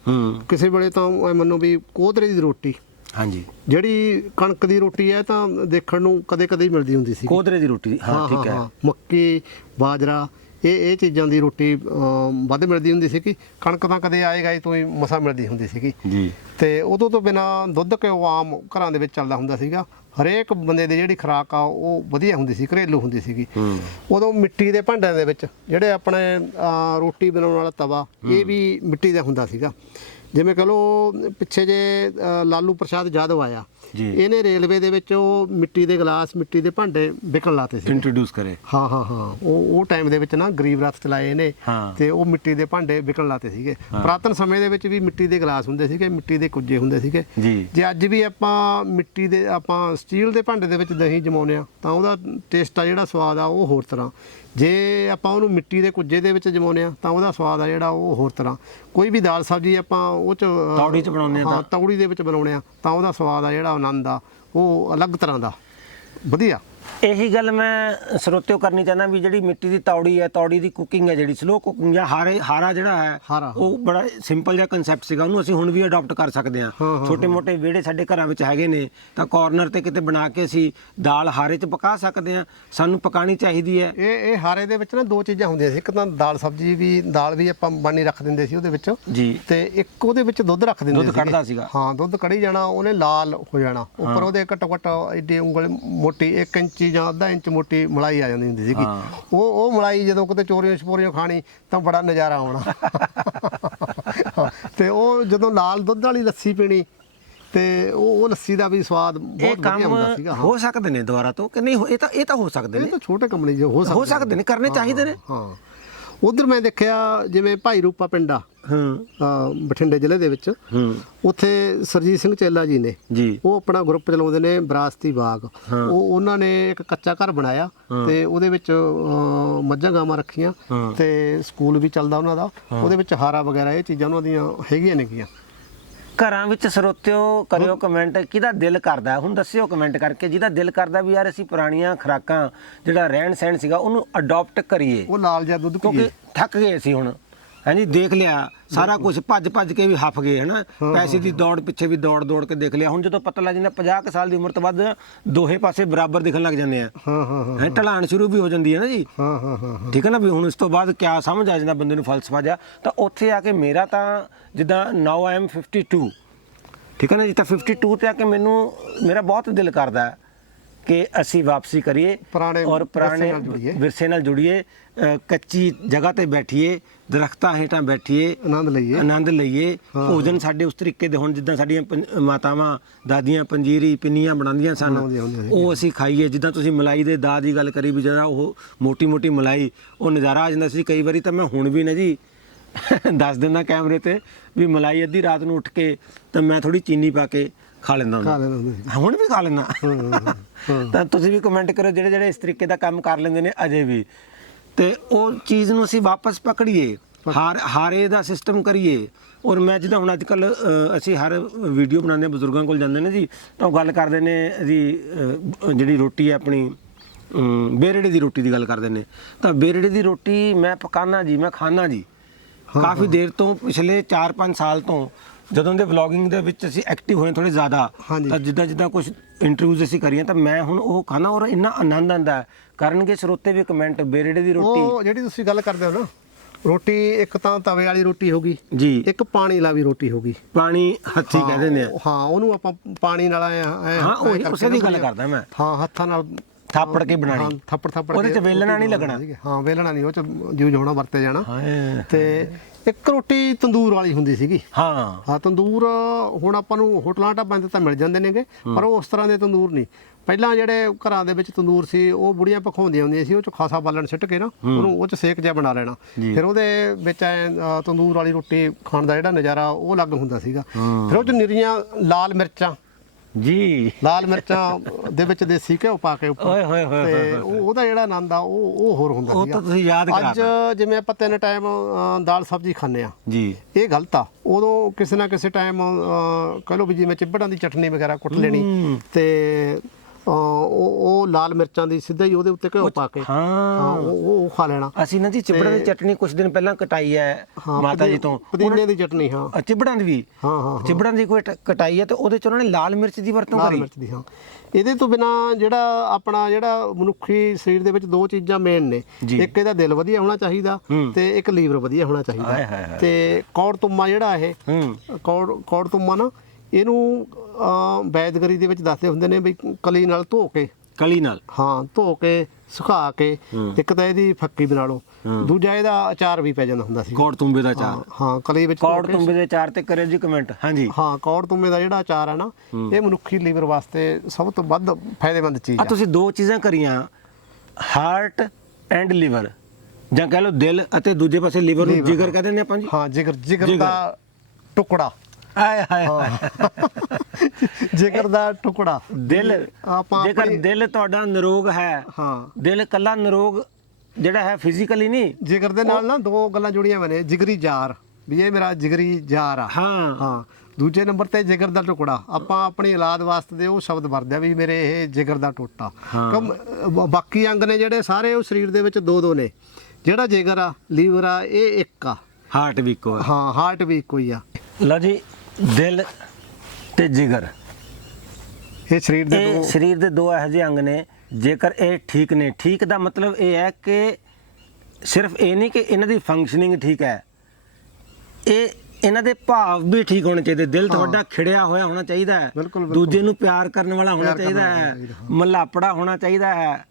ਕਿਸੇ ਵੇਲੇ ਤਾਂ ਮੰਨੋ ਵੀ ਕੋਧਰੇ ਦੀ ਰੋਟੀ। ਹਾਂਜੀ। ਜਿਹੜੀ ਕਣਕ ਦੀ ਰੋਟੀ ਹੈ ਤਾਂ ਦੇਖਣ ਨੂੰ ਕਦੇ-ਕਦੇ ਹੀ ਮਿਲਦੀ ਹੁੰਦੀ ਸੀ ਕੋਦਰੇ ਦੀ ਰੋਟੀ ਹਾਂ ਠੀਕ ਹੈ ਮੱਕੀ ਬਾਜਰਾ ਇਹ ਇਹ ਚੀਜ਼ਾਂ ਦੀ ਰੋਟੀ ਵੱਧ ਮਿਲਦੀ ਹੁੰਦੀ ਸੀ ਕਿ ਕਣਕ ਤਾਂ ਕਦੇ ਆਏਗਾ ਹੀ ਤੋਂ ਹੀ ਮਸਾ ਮਿਲਦੀ ਹੁੰਦੀ ਸੀਗੀ। ਜੀ। ਤੇ ਉਦੋਂ ਤੋਂ ਬਿਨਾ ਦੁੱਧ ਘਿਓ ਆਮ ਘਰਾਂ ਦੇ ਵਿੱਚ ਚੱਲਦਾ ਹੁੰਦਾ ਸੀਗਾ। ਹਰੇਕ ਬੰਦੇ ਦੀ ਜਿਹੜੀ ਖੁਰਾਕ ਆ ਉਹ ਵਧੀਆ ਹੁੰਦੀ ਸੀ ਘਰੇਲੂ ਹੁੰਦੀ ਸੀਗੀ। ਉਦੋਂ ਮਿੱਟੀ ਦੇ ਭਾਂਡਿਆਂ ਦੇ ਵਿੱਚ ਜਿਹੜੇ ਆਪਣੇ ਰੋਟੀ ਬਣਾਉਣ ਵਾਲਾ ਤਵਾ ਇਹ ਵੀ ਮਿੱਟੀ ਦਾ ਹੁੰਦਾ ਸੀਗਾ। ਜਿਵੇਂ ਕਹ ਲਓ ਪਿੱਛੇ ਜੇ ਲਾਲੂ ਪ੍ਰਸ਼ਾਦ ਯਾਦਵ ਆਇਆ। ਇਹਨੇ ਰੇਲਵੇ ਦੇ ਵਿੱਚ ਉਹ ਮਿੱਟੀ ਦੇ ਗਲਾਸ ਮਿੱਟੀ ਦੇ ਭਾਂਡੇ ਵਿਕਣ ਲਾਤੇ ਸੀ ਇੰਟਰੋਡਿਊਸ ਕਰੇ। ਹਾਂ ਹਾਂ ਹਾਂ। ਉਹ ਉਹ ਟਾਈਮ ਦੇ ਵਿੱਚ ਨਾ ਗਰੀਬ ਰਥ ਚਲਾਏ ਨੇ। ਤੇ ਉਹ ਮਿੱਟੀ ਦੇ ਭਾਂਡੇ ਵਿਕਣ ਲਾਤੇ ਸੀਗੇ। ਪ੍ਰਾਤਨ ਸਮੇਂ ਦੇ ਵਿੱਚ ਵੀ ਮਿੱਟੀ ਦੇ ਗਲਾਸ ਹੁੰਦੇ ਸੀਗੇ ਮਿੱਟੀ ਦੇ ਕੁੱਜੇ ਹੁੰਦੇ ਸੀਗੇ। ਜੀ। ਅੱਜ ਵੀ ਆਪਾਂ ਮਿੱਟੀ ਦੇ ਆਪਾਂ ਸਟੀਲ ਦੇ ਭਾਂਡੇ ਦੇ ਵਿੱਚ ਦਹੀਂ ਜਮਾਉਂਦੇ ਆ ਤਾਂ ਉਹਦਾ ਟੇਸਟ ਆ ਜਿਹੜਾ ਸਵਾਦ ਆ ਉਹ ਹੋਰ ਤਰ੍ਹਾਂ। ਜੇ ਆਪਾਂ ਉਹਨੂੰ ਮਿੱਟੀ ਦੇ ਕੁੱਜੇ ਦੇ ਵਿੱਚ ਜਮਾਉਂਦੇ ਆ ਤਾਂ ਉਹਦਾ ਸਵਾਦ ਆ ਜਿਹੜਾ ਉਹ ਹੋਰ ਤਰ੍ਹਾਂ। ਕੋਈ ਵੀ ਦਾਲ ਸਬਜ਼ੀ ਆਪਾਂ ਉਹ ਚ ਤੌੜੀ 'ਚ ਬਣਾਉਂਦੇ ਆ ਹਾਂ ਤੌੜੀ ਦੇ ਵਿੱਚ ਬਣਾਉਂਦੇ ਆ ਤਾਂ ਉਹਦਾ ਸਵਾਦ ਆ ਜਿਹੜਾ ਆਨੰਦ ਆ ਉਹ ਅਲੱਗ ਤਰ੍ਹਾਂ ਦਾ। ਵਧੀਆ। ਇਹੀ ਗੱਲ ਮੈਂ ਸਰੋਤਿਓ ਕਰਨੀ ਚਾਹੁੰਦਾ ਵੀ ਜਿਹੜੀ ਮਿੱਟੀ ਦੀ ਤੌੜੀ ਹੈ ਤੌੜੀ ਦੀ ਕੁਕਿੰਗ ਹੈ ਜਿਹੜੀ ਸਲੋ ਕੁਕਿੰਗ ਜਾਂ ਹਾਰੇ ਹਾਰਾ ਜਿਹੜਾ ਹੈ। ਉਹ ਬੜਾ ਸਿੰਪਲ ਜਿਹਾ ਕਨਸੈਪਟ ਸੀਗਾ ਉਹਨੂੰ ਅਸੀਂ ਹੁਣ ਵੀ ਅਡਾਪਟ ਕਰ ਸਕਦੇ ਹਾਂ। ਹਾਂ, ਹਾਂ, ਛੋਟੇ ਮੋਟੇ ਵਿਹੜੇ ਸਾਡੇ ਘਰਾਂ ਵਿੱਚ ਹੈਗੇ ਨੇ ਤਾਂ ਕਾਰਨਰ ਤੇ ਕਿਤੇ ਬਣਾ ਕੇ ਅਸੀਂ ਦਾਲ ਹਾਰੇ 'ਚ ਪਕਾ ਸਕਦੇ ਹਾਂ ਸਾਨੂੰ ਪਕਾਣੀ ਚਾਹੀਦੀ ਹੈ। ਇਹ ਇਹ ਹਾਰੇ ਦੇ ਵਿੱਚ ਨਾ ਦੋ ਚੀਜ਼ਾਂ ਹੁੰਦੀਆਂ ਸੀ ਇੱਕ ਤਾਂ ਦਾਲ ਸਬਜ਼ੀ ਵੀ ਦਾਲ ਵੀ ਆਪਾਂ ਬਾਨੀ ਰੱਖ ਦਿੰਦੇ ਸੀ ਉਹਦੇ ਵਿੱਚ। ਜੀ। ਤੇ ਇੱਕ ਉਹਦੇ ਵਿੱਚ ਦੁੱਧ ਰੱਖ ਦਿੰਦੇ ਦੁੱਧ। ਕੱਢਦਾ ਸੀਗਾ। ਹਾਂ ਦੁੱਧ ਕੜੀ ਜਾਣਾ ਉਹਨੇ ਲਾਲ ਹੋ ਜਾਣਾ। ਉੱਪਰ ਉਹਦੇ ਘੱਟੋ ਘੱਟ ਏਡੀ ਉਂਗਲ ਮੋਟੀ 1 ਇੰਚੀ ਜਾਂ ਅੱਧਾ ਇੰਚ ਮੋਟੀ ਮਲਾਈ ਆ ਜਾਂਦੀ ਹੁੰਦੀ ਸੀਗੀ। ਉਹ ਉਹ ਮਲਾਈ ਜਦੋਂ ਕਿਤੇ ਚੋਰੀਆਂ ਛਪੋਰੀਆਂ ਖਾਣੀ ਤਾਂ ਬੜਾ ਨਜ਼ਾਰਾ ਆਉਣਾ। ਤੇ ਉਹ ਜਦੋਂ ਲਾਲ ਦੁੱਧ ਵਾਲੀ ਲੱਸੀ ਪੀਣੀ ਤੇ ਉਹ ਉਹ ਲੱਸੀ ਦਾ ਵੀ ਸਵਾਦ ਇਹ ਬਹੁਤ ਵਧੀਆ ਹੁੰਦਾ ਸੀਗਾ ਹਾਂ। ਸਕਦੇ ਨੇ ਦੁਬਾਰਾ ਤੋਂ ਕਿ ਨਹੀਂ ਇਹ ਤਾਂ ਇਹ ਤਾਂ ਹੋ ਸਕਦੇ ਇਹ ਨੇ। ਤਾਂ ਛੋਟੇ ਕੰਮ ਨੇ ਜੋ ਹੋ ਸਕਦੇ ਹੋ ਸਕਦੇ ਨੇ। ਕਰਨੇ ਚਾਹੀਦੇ ਨੇ। ਹਾਂ ਉਧਰ ਮੈਂ ਦੇਖਿਆ ਜਿਵੇਂ ਭਾਈ ਰੂਪਾ ਪਿੰਡਾ ਹਾਂ। ਬਠਿੰਡੇ ਜ਼ਿਲ੍ਹੇ ਦੇ ਵਿੱਚ। ਹੂੰ। ਉੱਥੇ ਸਰਜੀਤ ਸਿੰਘ ਚੇਲਾ ਜੀ ਨੇ। ਜੀ। ਉਹ ਆਪਣਾ ਗਰੁੱਪ ਚਲਾਉਂਦੇ ਨੇ ਵਿਰਾਸਤੀ ਬਾਗ। ਉਹ ਉਹਨਾਂ ਨੇ ਇੱਕ ਕੱਚਾ ਘਰ ਬਣਾਇਆ ਤੇ ਉਹਦੇ ਵਿੱਚ ਮੱਝਾਂ ਗਾਵਾਂ ਰੱਖੀਆਂ। ਤੇ ਸਕੂਲ ਵੀ ਚੱਲਦਾ ਉਹਨਾਂ ਦਾ। ਉਹਦੇ ਵਿੱਚ ਹਾਰਾ ਵਗੈਰਾ ਇਹ ਚੀਜ਼ਾਂ ਉਹਨਾਂ ਦੀਆਂ ਹੈਗੀਆਂ ਨੇਗੀਆਂ ਘਰਾਂ ਵਿੱਚ ਸਰੋਤਿਓ ਕਰਿਓ ਕਮੈਂਟ ਕਿਹਦਾ ਦਿਲ ਕਰਦਾ? ਹੁਣ ਦੱਸਿਓ ਕਮੈਂਟ ਕਰਕੇ ਜਿਹਦਾ ਦਿਲ ਕਰਦਾ ਵੀ ਯਾਰ ਅਸੀਂ ਪੁਰਾਣੀਆਂ ਖੁਰਾਕਾਂ ਜਿਹੜਾ ਰਹਿਣ ਸਹਿਣ ਸੀਗਾ ਉਹਨੂੰ ਅਡਾਪਟ ਕਰੀਏ। ਉਹ ਲਾਲ ਜਿਹਾ ਦੁੱਧ ਕਿਉਂਕਿ ਥੱਕ ਗਏ ਸੀ ਹੁਣ। ਹਾਂਜੀ ਦੇਖ ਲਿਆ। ਸਾਰਾ ਕੁਝ ਭੱਜ ਭੱਜ ਕੇ ਵੀ ਹੱਫ ਗਏ ਹਨਾ ਪੈਸੇ ਦੀ ਦੌੜ ਪਿੱਛੇ ਵੀ ਦੌੜ ਦੌੜ ਕੇ ਦੇਖ ਲਿਆ। ਹੁਣ ਜਦੋਂ ਪਤਾ ਲੱਗ ਜਾਂਦਾ 50 ਕੁ ਸਾਲ ਦੀ ਉਮਰ ਤੋਂ ਬਾਅਦ ਦੋਹੇ ਪਾਸੇ ਬਰਾਬਰ ਦਿਖਣ ਲੱਗ ਜਾਂਦੇ ਆ। ਹਾਂ ਹਾਂ ਹਾਂ ਹੈ। ਢਲਾਣ ਸ਼ੁਰੂ ਵੀ ਹੋ ਜਾਂਦੀ ਹੈ ਨਾ ਜੀ। ਹਾਂ ਹਾਂ ਹਾਂ ਹਾਂ। ਠੀਕ ਹੈ ਨਾ ਵੀ ਹੁਣ ਇਸ ਤੋਂ ਬਾਅਦ ਕਿਆ ਸਮਝ ਆ ਜਾਂਦਾ ਬੰਦੇ ਨੂੰ ਫਲਸਫਾ ਜਾ ਤਾਂ ਉੱਥੇ ਆ ਕੇ ਮੇਰਾ ਤਾਂ ਜਿੱਦਾਂ ਨਾਓ ਆਈ ਐਮ 52 ਠੀਕ ਹੈ ਨਾ ਜੀ ਤਾਂ 52 ਤੇ ਆ ਕੇ ਮੈਨੂੰ ਮੇਰਾ ਬਹੁਤ ਦਿਲ ਕਰਦਾ। ਹੈ ਕਿ ਅਸੀਂ ਵਾਪਸੀ ਕਰੀਏ ਪੁਰਾਣੇ ਔਰ ਪੁਰਾਣੇ ਵਿਰਸੇ ਨਾਲ ਜੁੜੀਏ। ਵਿਰਸੇ ਨਾਲ ਜੁੜੀਏ ਅ, ਕੱਚੀ ਜਗ੍ਹਾ ਤੇ ਬੈਠੀਏ ਦਰਖਤਾਂ ਹੇਠਾਂ ਬੈਠੀਏ ਆਨੰਦ ਲਈਏ ਆਨੰਦ ਲਈਏ ਭੋਜਨ ਸਾਡੇ ਉਸ ਤਰੀਕੇ ਦੇ ਹੁਣ ਜਿੱਦਾਂ ਸਾਡੀਆਂ ਪੰ- ਮਾਤਾਵਾਂ ਦਾਦੀਆਂ ਪੰਜੀਰੀ ਪਿੰਨੀਆਂ ਬਣਾਉਂਦੀਆਂ ਸਨ ਬਣਾਉਂਦੀਆਂ ਹੁੰਦੀਆਂ ਸੀ। ਉਹ ਅਸੀਂ ਖਾਈਏ ਜਿੱਦਾਂ ਤੁਸੀਂ ਮਲਾਈ ਦੇ ਦਾ ਦੀ ਗੱਲ ਕਰੀ ਵੀ ਜਿਹੜਾ ਉਹ ਮੋਟੀ ਮੋਟੀ ਮਲਾਈ ਉਹ ਨਜ਼ਾਰਾ ਆ ਜਾਂਦਾ ਸੀ ਕਈ ਵਾਰੀ ਤਾਂ ਮੈਂ ਹੁਣ ਵੀ ਨਾ ਜੀ [laughs] ਦੱਸ ਦਿੰਦਾ ਕੈਮਰੇ ਤੇ ਵੀ ਮਲਾਈ ਅੱਧੀ ਰਾਤ ਨੂੰ ਉੱਠ ਕੇ ਤਾਂ ਮੈਂ ਥੋੜੀ ਚੀਨੀ ਪਾ ਕੇ ਖਾ ਲੈਂਦਾ ਹੁੰਦਾ। ਖਾ ਲੈਂਦੇ ਹੁੰਦੇ। ਸੀ ਹੁਣ ਵੀ ਖਾ ਲੈਂਦਾ। ਤਾਂ ਤੁਸੀਂ ਵੀ ਕਮੈਂਟ ਕਰੋ ਜਿਹੜੇ ਜਿਹੜੇ ਇਸ ਤਰੀਕੇ ਦਾ ਕੰਮ ਕਰ ਲੈਂਦੇ ਨੇ ਅਜੇ ਵੀ। ਤੇ ਉਹ ਚੀਜ਼ ਨੂੰ ਅਸੀਂ ਵਾਪਸ ਪਕੜੀਏ ਹਾਰ ਹਾਰੇ ਦਾ ਸਿਸਟਮ ਕਰੀਏ। ਔਰ ਮੈਂ ਜਿੱਦਾਂ ਹੁਣ ਅੱਜ ਕੱਲ ਅਸੀਂ ਹਰ ਵੀਡੀਓ ਬਣਾਉਂਦੇ ਹਾਂ ਬਜ਼ੁਰਗਾਂ ਕੋਲ ਜਾਂਦੇ ਨੇ ਜੀ। ਤਾਂ ਉਹ ਗੱਲ ਕਰਦੇ ਨੇ ਜੀ ਜਿਹੜੀ ਰੋਟੀ ਹੈ ਆਪਣੀ ਅਮ, ਬੇਰੜੇ ਦੀ ਰੋਟੀ ਦੀ ਗੱਲ ਕਰਦੇ ਨੇ। ਤਾਂ ਬੇਰੜੇ ਦੀ ਰੋਟੀ ਮੈਂ ਪਕਾਨਾ ਜੀ ਮੈਂ ਖਾਣਾ ਜੀ। ਕਾਫੀ ਦੇਰ ਤੋਂ ਪਿਛਲੇ 4-5 ਸਾਲ ਤੋਂ ਜਦੋਂ ਦੇ ਵਲੌਗਿੰਗ ਦੇ ਵਿੱਚ ਅਸੀਂ ਐਕਟਿਵ ਹੋਏ ਥੋੜੇ ਜ਼ਿਆਦਾ ਹਾਂਜੀ। ਤਾਂ ਜਿੱਦਾਂ ਜਿੱਦਾਂ ਕੁਝ ਇੰਟਰਵਿਊਜ਼ ਅਸੀਂ ਕਰੀਆਂ ਤਾਂ ਮੈਂ ਹੁਣ ਉਹ ਖਾਣਾ ਔਰ ਇੰਨਾ ਆਨੰਦ ਆਂਦਾ ਹੈ। ਕਰਨਗੇ ਸਰੋਤੇ ਵੀ ਕਮੈਂਟ ਬੇਰੜੇ ਦੀ ਰੋਟੀ। ਉਹ ਜਿਹੜੀ ਤੁਸੀਂ ਗੱਲ ਕਰਦੇ ਹੋ ਨਾ ਰੋਟੀ ਇੱਕ ਤਾਂ ਤਵੇ ਵਾਲੀ ਰੋਟੀ ਹੋ ਗਈ ਜੀ। ਇੱਕ ਪਾਣੀ ਵਾਲੀ ਰੋਟੀ ਹੋ ਗਈ। ਪਾਣੀ ਹੱਥੀ ਕਹਿ ਦਿੰਦੇ ਆ। ਹਾਂ ਉਹਨੂੰ ਆਪਾਂ ਪਾਣੀ ਨਾਲ ਐ ਹਾਂ, ਉਹੀ- ਉਸੇ ਦੀ ਗੱਲ ਕਰਦਾ ਮੈਂ। ਹਾਂ ਹੱਥਾਂ ਨਾਲ ਥਾਪੜ ਕੇ ਬਣਾਣੀ ਹਾਂ ਥੱਪੜ ਥੱਪੜ ਉਹਦੇ ਕੇ ਚ ਵੇਲਣਾ ਨਹੀਂ ਲੱਗਣਾ। ਹਾਂ ਵੇਲਣਾ ਨਹੀਂ ਉਹ ਚ ਯੂਜ਼ ਹੋਣਾ ਵਰਤੇ ਜਾਣਾ। ਹਾਏ ਤੇ ਇੱਕ ਰੋਟੀ ਤੰਦੂਰ ਵਾਲੀ ਹੁੰਦੀ ਸੀਗੀ। ਹਾਂ। ਹਾਂ ਤੰਦੂਰ ਹੁਣ ਆਪਾਂ ਨੂੰ ਹੋਟਲਾਂ ਢਾਬਾਂ ਤੇ ਤਾਂ ਮਿਲ ਜਾਂਦੇ ਨੇਗੇ ਪਰ ਉਹ ਉਸ ਤਰ੍ਹਾਂ ਦੇ ਤੰਦੂਰ ਨਹੀਂ। ਪਹਿਲਾਂ ਜਿਹੜੇ ਘਰਾਂ ਦੇ ਵਿੱਚ ਤੰਦੂਰ ਸੀ ਉਹ ਬੁੜੀਆਂ ਪਖਾਉਂਦੀਆਂ ਹੁੰਦੀਆਂ ਸੀ ਉਹ ਚ ਖਾਸਾ ਬਾਲਣ ਸਿੱਟ ਕੇ ਨਾ ਉਹਨੂੰ ਉਹ ਚ ਸੇਕ ਜਿਹਾ ਬਣਾ ਲੈਣਾ। ਫਿਰ ਉਹਦੇ ਵਿੱਚ ਐਂ, ਤੰਦੂਰ ਵਾਲੀ ਰੋਟੀ ਖਾਣ ਦਾ ਜਿਹੜਾ ਨਜ਼ਾਰਾ ਉਹ ਅਲੱਗ ਹੁੰਦਾ ਸੀਗਾ। ਫਿਰ ਉਹ ਚ ਨਿਰੀਆਂ ਲਾਲ ਮਿਰਚਾਂ ਜੀ। ਲਾਲ ਮਿਰਚਾਂ ਦੇ ਵਿੱਚ ਦੇਸੀ ਘਿਓ ਪਾ ਕੇ ਉੱਪਰ। ਓਏ ਹੋਏ ਹੋਏ ਤੇ ਉਹ- ਉਹਦਾ ਜਿਹੜਾ ਆਨੰਦ ਆ ਉਹ ਉਹ ਹੋਰ ਹੁੰਦਾ ਉਹ ਸੀਗਾ। ਤਾਂ ਤੁਸੀਂ ਯਾਦ ਕਰਾ ਅੱਜ ਜਿਵੇਂ ਆਪਾਂ ਤਿੰਨ ਟਾਈਮ ਦਾਲ ਸਬਜ਼ੀ ਖਾਂਦੇ ਆ ਜੀ। ਇਹ ਗਲਤ ਆ। ਉਦੋਂ ਕਿਸੇ ਨਾ ਕਿਸੇ ਟਾਈਮ ਕਹ ਲਓ ਵੀ ਜਿਵੇਂ ਚਿੱਬੜਾਂ ਦੀ ਚਟਨੀ ਵਗੈਰਾ ਕੁੱਟ ਲੈਣੀ। ਤੇ ਉਹ ਉਹ ਲਾਲ ਮਿਰਚਾਂ ਦੀ ਸਿੱਧਾ ਹੀ ਉਹਦੇ ਉੱਤੇ ਘਿਓ ਪਾ ਕੇ। ਹਾਂ। ਉਹ ਉਹ- ਖਾ ਲੈਣਾ। ਅਸੀਂ ਨਾ ਜੀ ਚਿਬੜਾਂ ਦੀ ਚਟਨੀ ਕੁਝ ਦਿਨ ਪਹਿਲਾਂ ਕਟਾਈ ਹੈ ਮਾਤਾ ਜੀ ਤੋਂ। ਪੁਦੀਨੇ ਦੀ ਚਟਨੀ ਹਾਂ। ਚਿਬੜਾਂ ਦੀ ਵੀ? ਹਾਂ ਹਾਂ ਚਿਬੜਾਂ ਦੀ ਕੋਈ ਕਟਾਈ ਹੈ ਤੇ ਉਹਦੇ ਚ ਉਹਨਾਂ ਨੇ ਲਾਲ ਮਿਰਚ ਦੀ ਵਰਤੋਂ ਲਾਲ ਕਰੀ? ਮਿਰਚ ਦੀ ਹਾਂ। ਇਹਦੇ ਤੋਂ ਬਿਨਾ ਜਿਹੜਾ ਆਪਣਾ ਜਿਹੜਾ ਮਨੁੱਖੀ ਸਰੀਰ ਦੇ ਵਿੱਚ ਦੋ ਚੀਜ਼ਾਂ ਮੇਨ ਨੇ। ਇੱਕ ਇਹਦਾ ਦਿਲ ਵਧੀਆ ਹੋਣਾ ਚਾਹੀਦਾ। ਤੇ ਇੱਕ ਲੀਵਰ ਵਧੀਆ ਹੋਣਾ ਚਾਹੀਦਾ। ਤੇ ਕੌੜ ਤੁੰਮਾ ਜਿਹੜਾ ਇਹ ਕੌੜ ਕੌੜ ਤੁੰਮਾ ਨਾ ਇਹਨੂੰ ਵੈਦਗਰੀ ਦੇ ਵਿੱਚ ਦੱਸਦੇ ਹੁੰਦੇ ਨੇ ਵੀ ਕਲੀ ਨਾਲ ਧੋ ਕੇ। ਕਲੀ ਨਾਲ? ਹਾਂ ਧੋ ਕੇ ਸੁਕਾ ਕੇ ਇੱਕ ਤਾਂ ਇਹਦੀ ਫੱਕੀ ਬਣਾ ਲਓ। ਦੂਜਾ ਇਹਦਾ ਅਚਾਰ ਵੀ ਪੈ ਜਾਂਦਾ ਹੁੰਦਾ ਸੀ। ਕੌੜ ਤੁੰਬੇ ਦਾ ਚਾਰ ਹਾਂ ਕਲੀ ਵਿੱਚ ਕੌੜ ਤੁੰਬੇ ਦੇ ਚਾਰ ਤੇ ਕਰਿਓ ਜੀ ਕਮੈਂਟ ਹਾਂਜੀ। ਹਾਂ ਕੌੜ ਤੁੰਮੇ ਦਾ ਜਿਹੜਾ ਅਚਾਰ ਹੈ ਨਾ ਇਹ ਮਨੁੱਖੀ ਲੀਵਰ ਵਾਸਤੇ ਸਭ ਤੋਂ ਵੱਧ ਫਾਇਦੇਮੰਦ ਚੀਜ਼ ਆ ਤੁਸੀਂ ਦੋ ਚੀਜ਼ਾਂ ਕਰੀਆਂ। Heart and liver. ਜਾਂ ਕਹ ਲਓ ਦਿਲ ਅਤੇ ਦੂਜੇ ਪਾਸੇ ਲਿਵਰ ਨੂੰ ਜਿਗਰ ਕਹਿੰਦੇ ਨੇ ਆਪਾਂ ਜੀ। ਹਾਂ ਜਿਗਰ ਜਿਗਰ। ਦਾ ਟੁਕੜਾ। ਹਾਏ ਹਾਏ ਜਿਗਰ ਦਾ ਟੁਕੜਾ ਦਿਲ ਆਪਾਂ ਜੇਕਰ ਦਿਲ ਤੁਹਾਡਾ ਨਿਰੋਗ ਹੈ ਹਾਂ। ਦਿਲ ਕੱਲਾ ਨਿਰੋਗ ਜਿਹੜਾ ਹੈ ਫਿਜ਼ੀਕਲੀ ਨਹੀਂ। ਜਿਗਰ ਦੇ ਨਾਲ ਨਾ ਦੋ ਗੱਲਾਂ ਜੁੜੀਆਂ ਹੋਈਆਂ ਨੇ ਜਿਗਰੀ ਜਾਰ ਵੀ ਇਹ ਮੇਰਾ ਜਿਗਰੀ ਜਾਰ ਆ। ਹਾਂ। ਹਾਂ। ਦੂਜੇ ਨੰਬਰ ਤੇ ਜਿਗਰ ਦਾ ਟੁਕੜਾ ਆਪਾਂ ਆਪਣੀ ਔਲਾਦ ਵਾਸਤੇ ਉਹ ਸ਼ਬਦ ਵਰਤਦੇ ਆ ਵੀ ਮੇਰੇ ਇਹ ਜਿਗਰ ਦਾ ਟੋਟਾ। ਕਮ ਬਾਕੀ ਅੰਗ ਨੇ ਜਿਹੜੇ ਸਾਰੇ ਉਹ ਸਰੀਰ ਦੇ ਵਿੱਚ ਦੋ ਦੋ ਨੇ। ਜਿਹੜਾ ਜਿਗਰ ਆ ਲੀਵਰ ਆ ਇਹ ਇੱਕ ਆ। ਹਾਰਟ ਵੀ ਕੋ ਹਾਂ ਹਾਰਟ ਵੀ ਇੱਕੋ ਹੀ ਆ। ਲਓ ਜੀ ਦਿਲ ਤੇ ਜਿਗਰ। ਇਹ ਸਰੀਰ ਦੇ ਇਹ ਦੋ ਸਰੀਰ ਦੇ ਦੋ ਇਹੋ ਜਿਹੇ ਅੰਗ ਨੇ। ਜੇਕਰ ਇਹ ਠੀਕ ਨੇ ਠੀਕ ਦਾ ਮਤਲਬ ਇਹ ਹੈ ਕਿ ਸਿਰਫ ਇਹ ਨਹੀਂ ਕਿ ਇਹਨਾਂ ਦੀ ਫੰਕਸ਼ਨਿੰਗ ਠੀਕ ਹੈ। ਇਹ ਇਹਨਾਂ ਦੇ ਭਾਵ ਵੀ ਠੀਕ ਹੋਣੇ ਚਾਹੀਦੇ। ਦਿਲ ਤੁਹਾਡਾ ਖਿੜਿਆ ਹੋਇਆ ਹੋਣਾ ਚਾਹੀਦਾ ਹੈ। ਬਿਲਕੁਲ, ਬਿਲਕੁਲ। ਦੂਜੇ ਨੂੰ ਪਿਆਰ ਕਰਨ ਵਾਲਾ ਹੋਣਾ ਪਿਆਰ ਕਰਨ ਚਾਹੀਦਾ ਵਾਲਾ ਹੈ। ਚਾਹੀਦਾ, ਮੱਲਾਪੜਾ ਹੋਣਾ ਚਾਹੀਦਾ ਹੈ।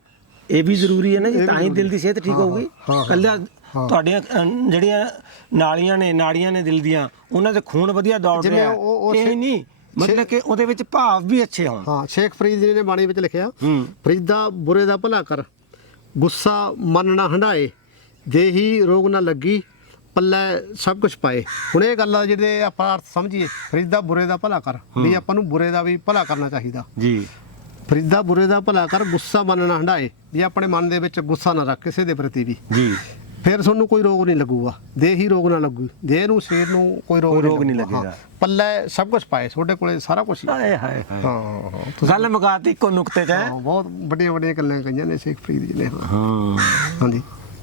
ਇਹ ਵੀ ਜ਼ਰੂਰੀ ਹੈ ਨਾ ਜੀ ਤਾਂ ਹੀ ਦਿਲ ਦੀ ਸਿਹਤ ਠੀਕ ਹੋਊਗੀ। ਹਾਂ, ਹਾਂ, ਕੱਲਾ ਤੁਹਾਡੀਆਂ ਅਹ, ਜਿਹੜੀਆਂ ਨਾਲੀਆਂ ਨੇ ਨਾੜੀਆਂ ਨੇ ਦਿਲ ਦੀਆਂ ਉਹਨਾਂ 'ਚ ਖੂਨ ਵਧੀਆ ਦੌੜ ਜਿਵੇਂ ਰਿਹਾ ਉਹ- ਉਹ ਇਹ ਨਹੀਂ ਮਤਲਬ ਕਿ ਉਹਦੇ ਵਿੱਚ ਭਾਵ ਵੀ ਅੱਛੇ ਹੋਣ। ਹਾਂ ਸ਼ੇਖ ਫਰੀਦ ਜੀ ਨੇ ਬਾਣੀ ਵਿੱਚ ਲਿਖਿਆ ਹੂੰ। ਫਰੀਦਾ ਬੁਰੇ ਦਾ ਭਲਾ ਕਰ ਗੁੱਸਾ ਮਨ ਨਾ ਹੰਡਾਏ ਦੇਹੀ ਰੋਗ ਨਾ ਲੱਗੀ ਪੱਲੇ ਸਭ ਕੁਝ ਪਾਏ। ਹੁਣ ਇਹ ਗੱਲਾਂ ਜਿਹੜੇ ਆਪਾਂ ਅਰਥ ਸਮਝੀਏ ਫਰੀਦਾ ਬੁਰੇ ਦਾ ਭਲਾ ਕਰ ਵੀ ਆਪਾਂ ਨੂੰ ਬੁਰੇ ਦਾ ਵੀ ਭਲਾ ਕਰਨਾ ਚਾਹੀਦਾ। ਜੀ। ਫਰੀਦਾ ਬੁਰੇ ਦਾ ਭਲਾ ਕਰ ਗੁੱਸਾ ਮਨ ਨਾ ਹੰਡਾਏ ਵੀ ਆਪਣੇ ਮਨ ਦੇ ਵਿੱਚ ਗੁੱਸਾ ਨਾ ਰੱਖ ਕਿਸੇ ਦੇ ਪ੍ਰਤੀ ਵੀ। ਜੀ। ਫਿਰ ਤੁਹਾਨੂੰ ਕੋਈ ਰੋਗ ਨਹੀਂ ਲੱਗੂਗਾ। ਦੇਹੀ ਰੋਗ ਨਾ ਲੱਗੂ। ਦੇਹ ਨੂੰ ਸਰੀਰ ਨੂੰ ਕੋਈ ਰੋਗ ਕੋਈ ਰੋਗ ਨਹੀਂ ਲੱਗੂਗਾ। ਲੱਗੇਗਾ। ਹਾਂ। ਪੱਲੇ ਸਭ ਕੁਝ ਪਾਏ ਤੁਹਾਡੇ ਕੋਲੇ ਸਾਰਾ ਕੁਝ ਹੀ। ਹਾਏ ਹਾਏ ਹਾਏ। ਹਾਂ ਗੱਲ ਮੁਕਾਤੀ ਇੱਕੋ ਨੁਕਤੇ ਹਾਂ, ਬਹੁਤ ਵੱਡੀਆਂ ਵੱਡੀਆਂ ਗੱਲਾਂ ਕਹੀਆਂ ਨੇ ਸ਼ੇਖ ਫਰੀਦ ਜੀ ਨੇ। ਹਾਂ। ਹਾਂ। ਹਾਂਜੀ।